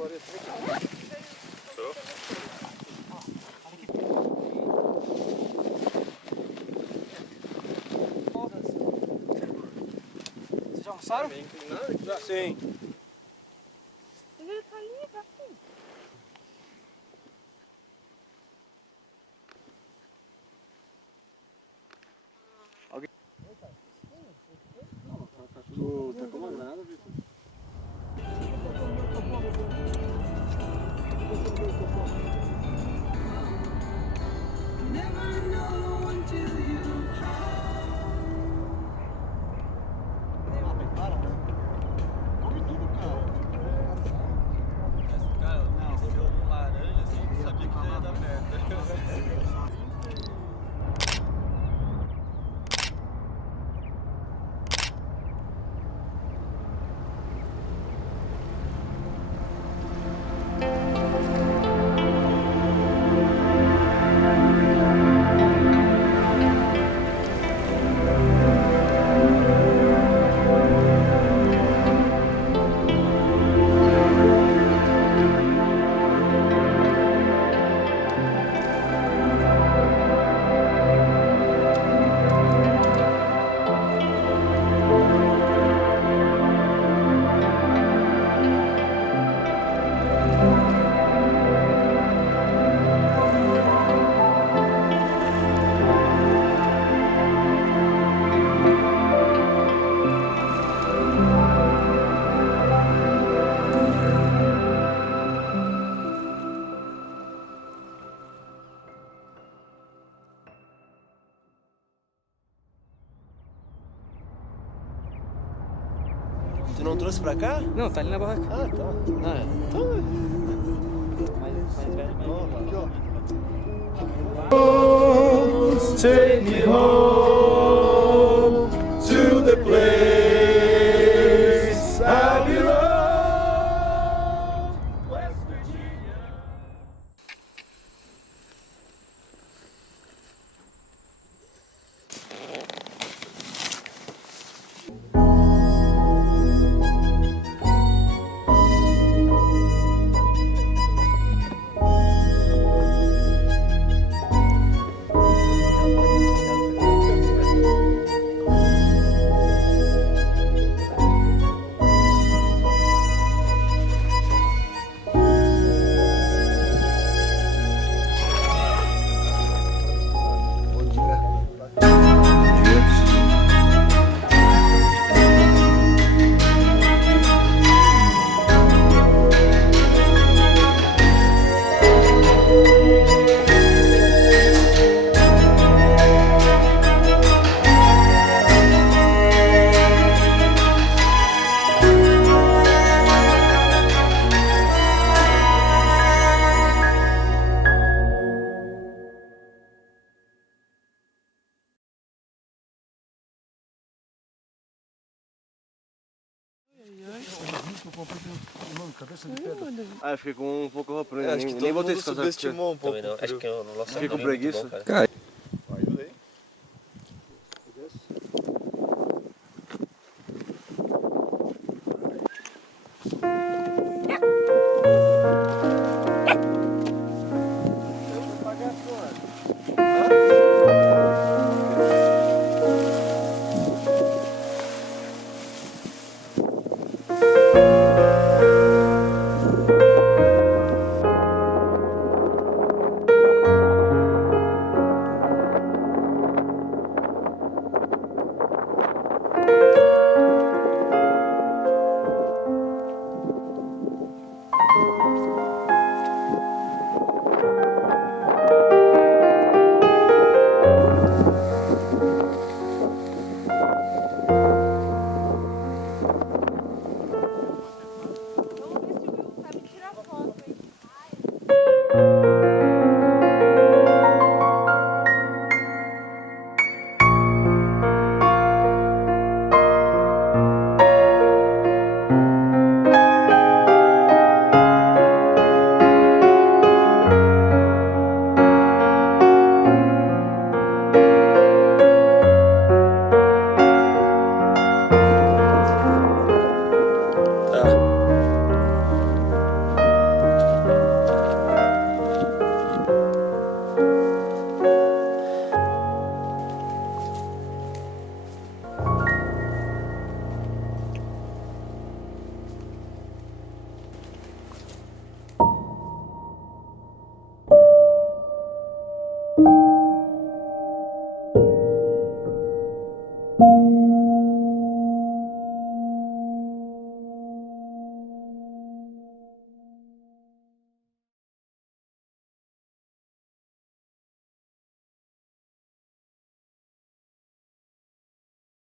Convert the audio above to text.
Vocês já almoçaram? Sim. Ele tá ali, tá assim. Tá com uma granada, Vitor? Come tudo, cara. Cara, não, se deu um laranja assim, sabia que já ia dar merda. Tu não trouxe pra cá? Não, tá ali na barraca. Ah, tá. Ah, é. Então... Mais velho, Aqui, ó. Take me home to the place I belong, West Virginia. Ah, eu fiquei com um pouco roupa, nem Acho que nem todo botei mundo esse casaco. subestimou um pouco. Também não, acho que o nosso Fiquei com amigo é muito preguiça. bom, cara.